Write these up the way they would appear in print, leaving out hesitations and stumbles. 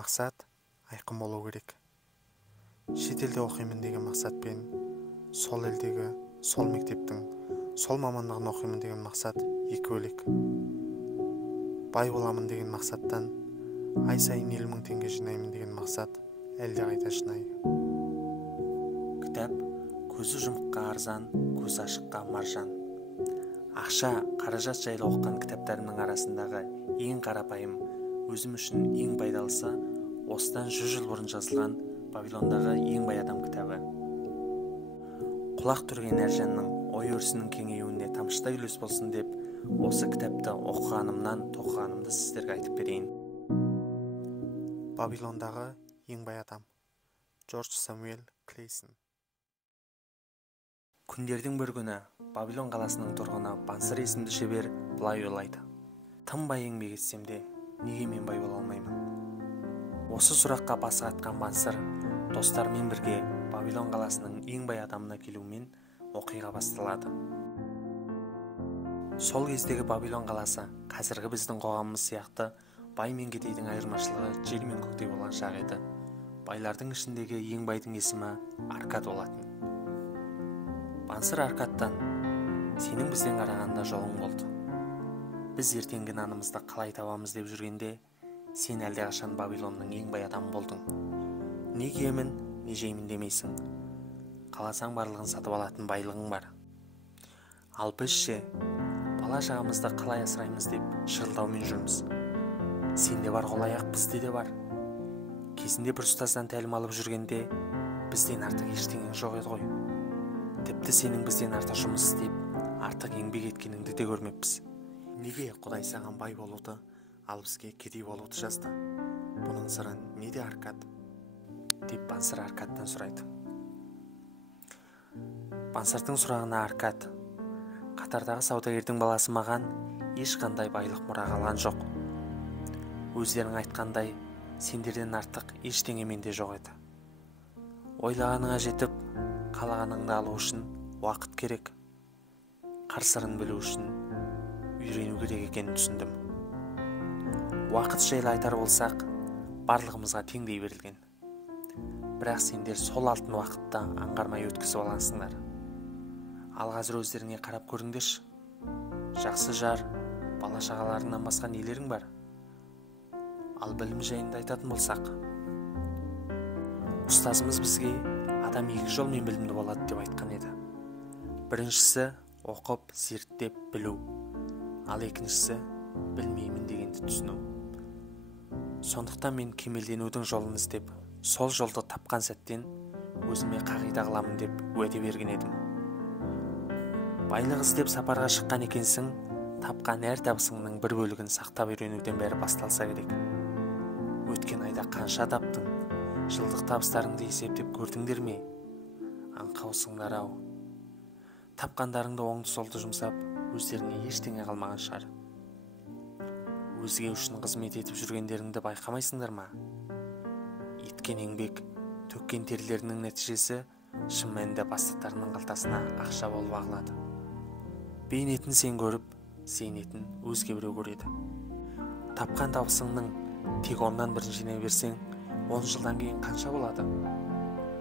Мақсат айқын болу керек. Шетелде оқимын деген мақсатпен, сол елдегі, сол мектептің, сол мамандығын оқимын деген мақсат екі бөлек. Бай боламын деген мақсаттан, ай сайын 50 000 теңге жинаймын деген мақсат әлде қайда шынайы. Кітап көзі жұмыққа арзан, көз ашыққа маржан. Ақша, қаражат жайлы оқыған кітаптарымның арасындағы ең қарапайым, өзім үшін ең пайдалысы осыдан 100 жыл бұрын жазылған Вавилондағы ең бай адам кітабы. Құлақ түрген әр жанның ой өрісінің кеңеюіне тамшыдай үлес болсын деп, осы кітапты оқығанымнан тоқығанымды сіздерге айтып берейін. Вавилондағы ең бай адам. Джордж Самуэль Клейсон. Күндердің бір күні Вавилон қаласының тұрғыны Бансыр есімді шебер былай ойлайды: тым бай еңбек етсем де, неге мен бай бола алмаймын? Осы сұраққа басы қатқан Бансыр достарымен бірге Вавилон қаласының ең бай адамына келумен оқиға басталады. Сол кездегі Вавилон қаласы қазіргі біздің қоғамымыз сияқты бай мен кедейдің айырмашылығы жер мен көктей болған шақ еді. Байлардың ішіндегі ең байдың есімі Аркад болатын. Бансыр Аркадтан: сенің бізден қарағанда жолың болды. Біз ертеңгі нанымызды қалай табамыз деп жүргенде, сен әлдеқашан Вавилонның ең бай адамы болдың. Не киемін, не жеймін демейсің. Қаласаң барлығын сатып алатын байлығың бар. Ал біз ше, бала шағамызды қалай асыраймыз деп шырылдаумен жүрміз. Сенде бар қол-аяқ, бізде де бар. Кезінде бір ұстаздан тәлім алып жүргенде, бізден артық ештеңең жоқ еді ғой. Тіпті сенің бізден артық жұмыс істеп, артық еңбек еткеніңді де көрмеппіз. Неге Құдай саған бай болуды, ал бізге кедей болуды жазды? Бұның сыры неде, Аркад? Деп Бансыр Аркадтан сұрайды. Бансырдың сұрағына Аркад: қатардағы саудагердің баласы маған ешқандай байлық мұра қалған жоқ. Өздерің айтқандай, сендерден артық ештеңе менде жоқ еді. Ойлағаныңа жетіп, қалағаныңды алу үшін уақыт керек. Қыр-сырын білу үшін үйрену керек екенін түсіндім. Уақыт жайлы айтар болсақ, барлығымызға теңдей берілген. Бірақ сендер сол алтын уақытта аңғармай өткізіп алғансыңдар. Ал қазір өздеріңе қарап көріңдерші. Жақсы жар, бала шағаларыңнан басқа нелерің бар? Ал білім жайында айтатын болсақ, ұстазымыз бізге адам екі жолмен білімді болады деп айтқан еді. Біріншісі оқып, зерттеп білу, ал екіншісі білмеймін дегенді түсіну. Сондықтан мен кемелденудің жолын іздеп, сол жолды тапқан сәттен өзіме қағида қыламын деп уәде берген едім. Байлық іздеп сапарға шыққан екенсің, тапқан әр табысыңның бір бөлігін сақтап үйренуден бері басталса керек. Өткен айда қанша таптың? Жылдық табыстарыңды есептеп көрдіңдер ме? Аңқаусыңдар-ау. Тапқандарыңды оңды-солды жұмсап, өздеріне ештеңе қалмаған шығар. Өзге үшін қызмет етіп жүргендеріңді байқамайсыңдар ма? Еткен еңбек, төккен терлерінің нәтижесі шын мәнінде бастықтарының қалтасына ақша болып ағылады. Бейнетін сен көріп, зейнетін өзге біреу көреді. Тапқан табысыңның тек 10-1 жинай берсең, 10 жылдан кейін қанша болады?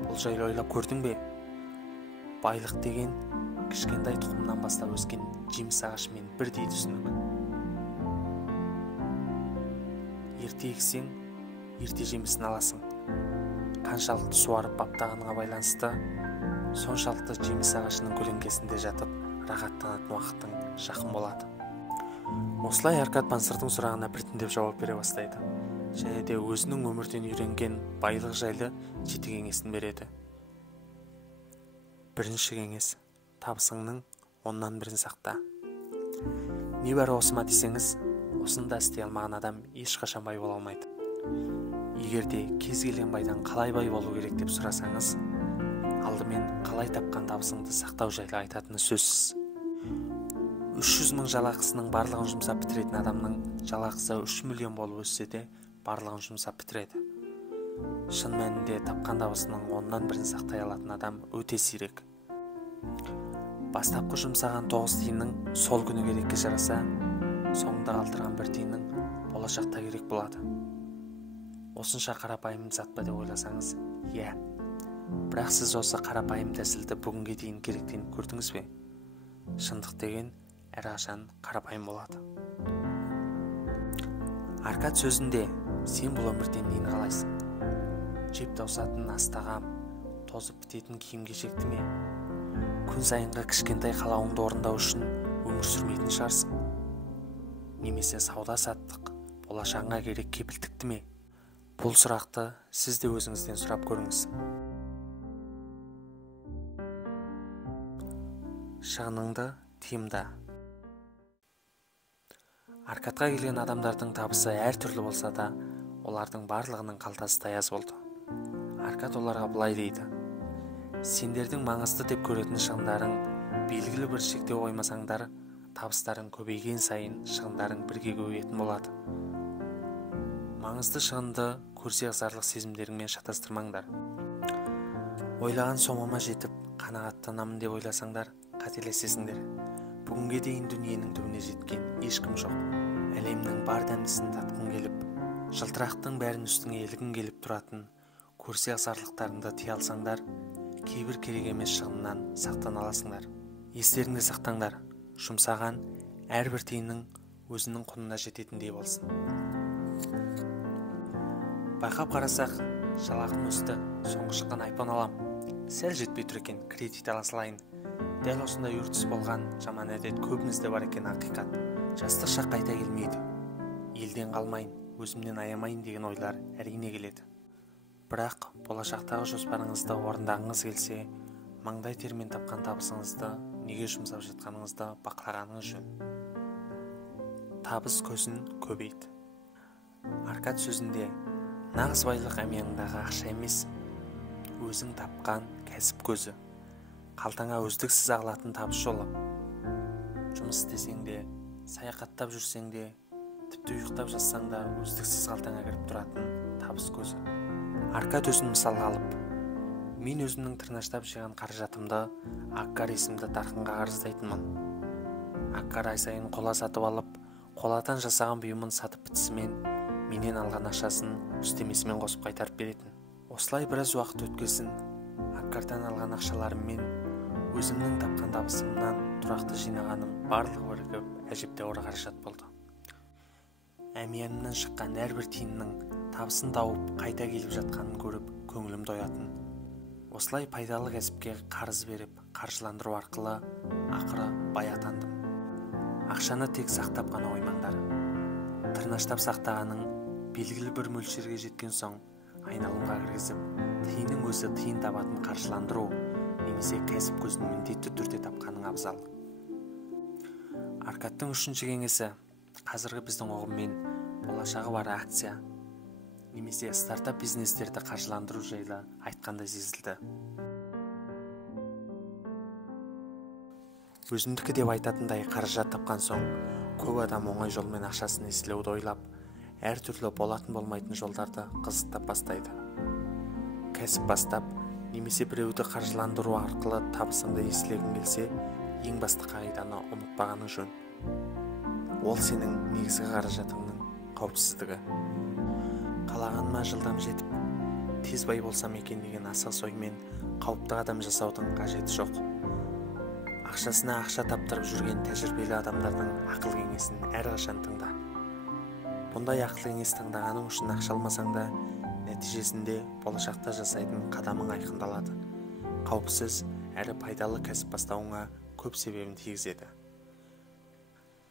Бұл жайлы ойлап көрдің бе? Байлық деген кішкентай тұқымнан бастап өскен жеміс ағашымен бірдей түсінік. Ерте ексең, ерте жемісін аласың. Қаншалықты суарып баптағаныңа байланысты, соншалықты жеміс ағашының көлеңкесінде жатып, рахаттанатын уақыттың жақын болады. Осылай Аркад Бансырдың сұрағына біртіндеп жауап бере бастайды. Және де өзінің өмірден үйренген байлық жайлы 7 кеңесін береді. Бірінші кеңес: табысыңның 10-1 сақта. Не бар осыма десеңіз, осыны да істей алмаған адам ешқашан бай бола алмайды. Егер де кез келген байдан қалай бай болу керек деп сұрасаңыз, алдымен қалай тапқан табысыңды сақтау жайлы айтатыны сөзсіз. 300 000 жалақысының барлығын жұмсап бітіретін адамның жалақысы 3 миллион болып өссе де, барлығын жұмсап бітіреді. Шын мәнінде тапқан табысының 10-1 сақтай алатын адам өте сирек. Бастапқы жұмсаған 9 тиынның сол күні керекке жараса, соңында қалдырған 1 тиынның болашақта керек болады. осынша қарапайым зат па деп ойласаңыз, иә. Бірақ сіз осы қарапайым тәсілді бүгінге дейін керектеніп көрдіңіз бе? Шындық деген әрқашан қарапайым болады. Аркад сөзінде сен бұл өмірден нені қалайсың? Жеп таусатын астағам, тозып бітетін киім-кешекті ме? Күн сайынғы кішкентай қалауыңды орындау үшін өмір сүрмейтін шығарсың? Немесе сауда-саттық, болашағыңа керек кепілдікті ме? Бұл сұрақты сіз де өзіңізден сұрап көріңіз. Шығыныңды тиімді. Аркадқа келген адамдардың табысы әртүрлі болса да, олардың барлығының қалтасы таяз болды. Аркад оларға былай дейді: сендердің маңызды деп көретін шығындарың белгілі бір шектеу қоймасаңдар, табыстарың көбейген сайын шығындарың бірге көбейетін болады. Маңызды шығынды көрсеғзарлық сезімдеріңмен шатастырмаңдар. Ойлаған сомама жетіп, қанағаттанамын деп ойласаңдар, қателесесіңдер. Бүгінге дейін дүниенің түбіне жеткен ешкім жоқ. Әлемнің бар дәмдісін татқың келіп, жылтырақтың бәрін үстіңе елгің келіп тұратын көрсеғзарлықтарыңды тия алсаңдар, кейбір керек емес шығыннан сақтана аласыңдар. Естеріңде сақтаңдар, жұмсаған әрбір тиынның өзінің құнына жететіндей болсын. Байқап қарасақ, жалақым өсті, соңғы шыққан айфон алам. Сәл жетпей тұр екен, кредит ала салайын. Дәл осындай үрдіс болған жаман әдет көбімізде бар екен ақиқат. Жастық шақ қайта келмейді. Елден қалмайын, өзімнен аямайын деген ойлар әрине келеді. Бірақ болашақтағы жоспарыңызды орындағыңыз келсе, маңдай термен тапқан табысыңызды неге жұмсап жатқаныңызды бақылағаныңыз жөн. Табыс көзін көбейді. Аркад сөзінде нағыз байлық әмияныңдағы ақша емес, өзің тапқан кәсіп көзі, қалтаңа үздіксіз ағылатын табыс жолы. Жұмыс істесең де, саяхаттап жүрсең де, тіпті ұйықтап жатсаң да үздіксіз қалтаңа кіріп тұратын табыс көзі. Аркад өзін мысалға алып, мен өзімнің тырнаштап жиған қаражатымды Аккар есімді дарханға қарыздайтынмын. Аккар ай сайын қола сатып алып, қоладан жасаған бұйымын сатып бітісімен менен алған ақшасын үстемесімен қосып қайтарып беретін. Осылай біраз уақыт өткесін, Аккардан алған ақшаларыммен өзімнің тапқан табысымнан тұрақты жинағаным барлығы бірігіп әжептәуір қаражат болды. Әмиянымнан шыққан әрбір тиынның табысын тауып қайта келіп жатқанын көріп көңілім тоятын. Осылай пайдалы кәсіпке қарыз беріп, қаржыландыру арқылы ақыры бай атандым. Ақшаны тек сақтап қана қоймаңдар. Тырнаштап сақтағаның белгілі бір мөлшерге жеткен соң айналымға кіргізіп, тиынның өзі тиын табатын қаржыландыру немесе кәсіп көзін міндетті түрде тапқаның абзал. Аркадтың үшінші кеңесі қазіргі біздің ұғыммен болашағы бар акция немесе стартап бизнестерді қаржыландыру жайлы айтқандай сезілді. Өзімдікі деп айтатындай қаражат тапқан соң, көп адам оңай жолмен ақшасын еселеуді ойлап, әртүрлі болатын болмайтын жолдарды қызықтап бастайды. Кәсіп бастап, немесе біреуді қаржыландыру арқылы табысыңды еселегің келсе, ең басты қағиданы ұмытпағаның жөн. Ол сенің негізгі қаражатыңның қауіпсіздігі. Қалағаныма жылдам жетіп, тез бай болсам екен деген асығыс оймен қауіпті қадам жасаудың қажеті жоқ. Ақшасына ақша таптырып жүрген тәжірибелі адамдардың ақыл кеңесін әрқашан тыңда. Бұндай ақыл кеңес тыңдағаның үшін ақша алмасаң да, нәтижесінде болашақта жасайтын қадамың айқындалады. Қауіпсіз әрі пайдалы кәсіп бастауыңа көп себебін тигізеді.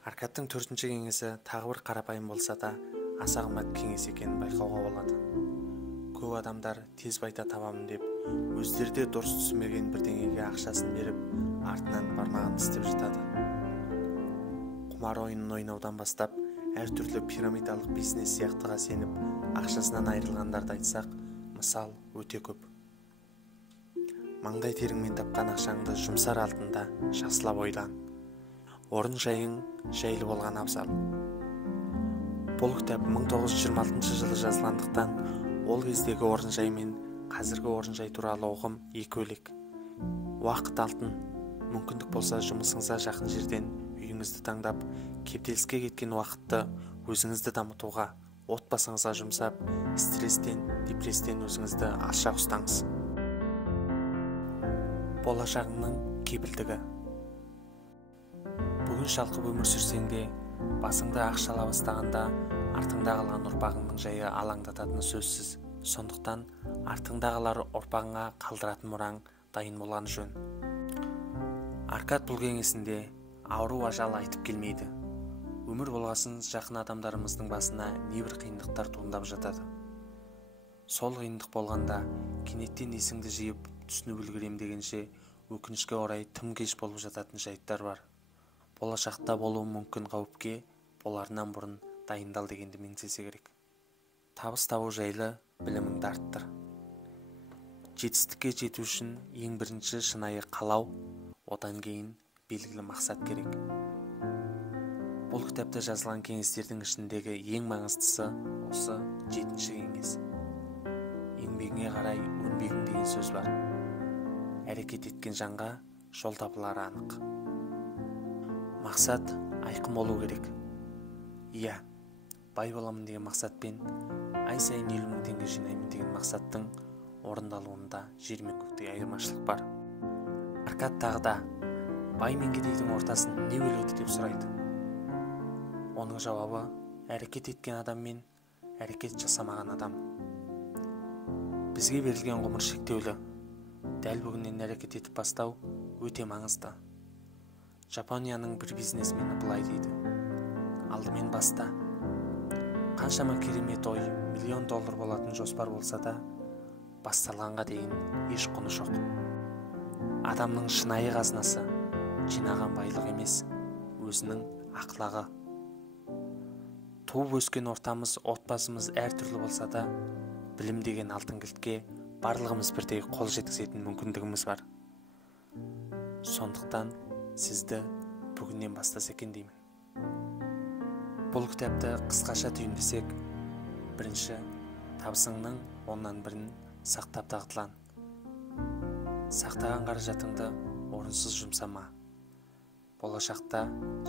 Аркадтың төртінші кеңесі тағы бір қарапайым болса да, аса қымбат кеңес екенін байқауға болады. Көп адамдар тез байта табамын деп, өздері де дұрыс түсінбеген бірдеңеге ақшасын беріп, артынан бармағын істеп жатады. Құмар ойынын ойнаудан бастап, әртүрлі пирамидалық бизнес сияқтыға сеніп, ақшасынан айырылғандарды айтсақ, мысал өте көп. Маңдай теріңмен тапқан ақшаңды жұмсар алдында жақсылап ойлан. Орын жайың жайлы болған абзал. Бұл кітап 1926 жылы жазылғандықтан, ол кездегі орын жай мен қазіргі орын жай туралы ұғым екі бөлек. Уақыт алтын. Мүмкіндік болса жұмысыңызға жақын жерден үйіңізді таңдап, кептеліске кеткен уақытты өзіңізді дамытуға, отбасыңызға жұмсап, стресстен, депрессиядан өзіңізді алшақ ұстаңыз. Болашағыңның кепілдігі. Бүгін шалқып өмір сүрсең де, басыңды ақшала бастағанда, артыңда қалған ұрпағыңның жайы алаңдататыны сөзсіз. Сондықтан артыңда қалар ұрпағыңа қалдыратын мұраң дайын болғаны жөн. Аркад бұл кеңесінде ауру ажал айтып келмейді. Өмір болғасын жақын адамдарымыздың басына небір қиындықтар туындап жатады. Сол қиындық болғанда кенеттен есіңді жиып түсініп үлгерем дегенше өкінішке орай тым кеш болып жататын жайттар бар. Болашақта болуы мүмкін қауіпке боларынан бұрын дайындал дегенді меңзесе керек. Табыс табу жайлы біліміңді арттыр. Жетістікке жету үшін ең бірінші шынайы қалау, одан кейін белгілі мақсат керек. Бұл кітапта жазылған кеңестердің ішіндегі ең маңыздысы осы 7-ші кеңес. Еңбегіңе қарай өнбегің деген сөз бар. Әрекет еткен жанға жол табылары анық. Мақсат айқын болу керек. Иә, бай боламын деген мақсатпен ай сайын 50 000 теңге жинаймын деген мақсаттың орындалуында жер мен көктей айырмашылық бар. Аркад тағы да бай мен кедейдің ортасын не бөледі деп сұрайды. Оның жауабы әрекет еткен адам мен әрекет жасамаған адам. Бізге берілген ғұмыр шектеулі. Дәл бүгіннен әрекет етіп бастау өте маңызды. Жапонияның бір бизнесмені былай дейді: алдымен баста. Қаншама керемет ой, $1 000 000 болатын жоспар болса да, басталғанға дейін еш құны жоқ. Адамның шынайы қазынасы жинаған байлық емес, өзінің ақылағы. Туып өскен ортамыз, отбасымыз әртүрлі болса да, білім деген алтын кілтке барлығымыз бірдей қол жеткізетін мүмкіндігіміз бар. Сондықтан сізді бүгіннен бастаса екен деймін. Бұл кітапты қысқаша түйіндесек, бірінші, табысыңның 1/10 сақтап дағдылан. Сақтаған қаражатыңды орынсыз жұмсама. Болашақта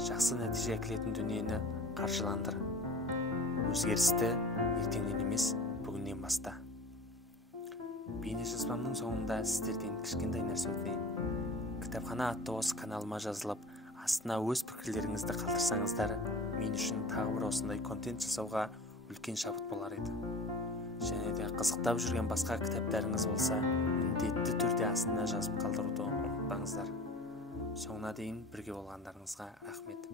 жақсы нәтиже әкелетін дүниені қаржыландыр. Өзгерісті ертеңнен емес, бүгіннен баста. Бейнежазбамның соңында сіздерден кішкентай нәрсе өтінейін. Кітапхана атты осы каналыма жазылып, астына өз пікірлеріңізді қалдырсаңыздар, мен үшін тағы бір осындай контент жасауға үлкен шабыт болар еді. Және де қызықтап жүрген басқа кітаптарыңыз болса, міндетті түрде астына жазып қалдыруды ұмытпаңыздар. Соңына дейін бірге болғандарыңызға рахмет.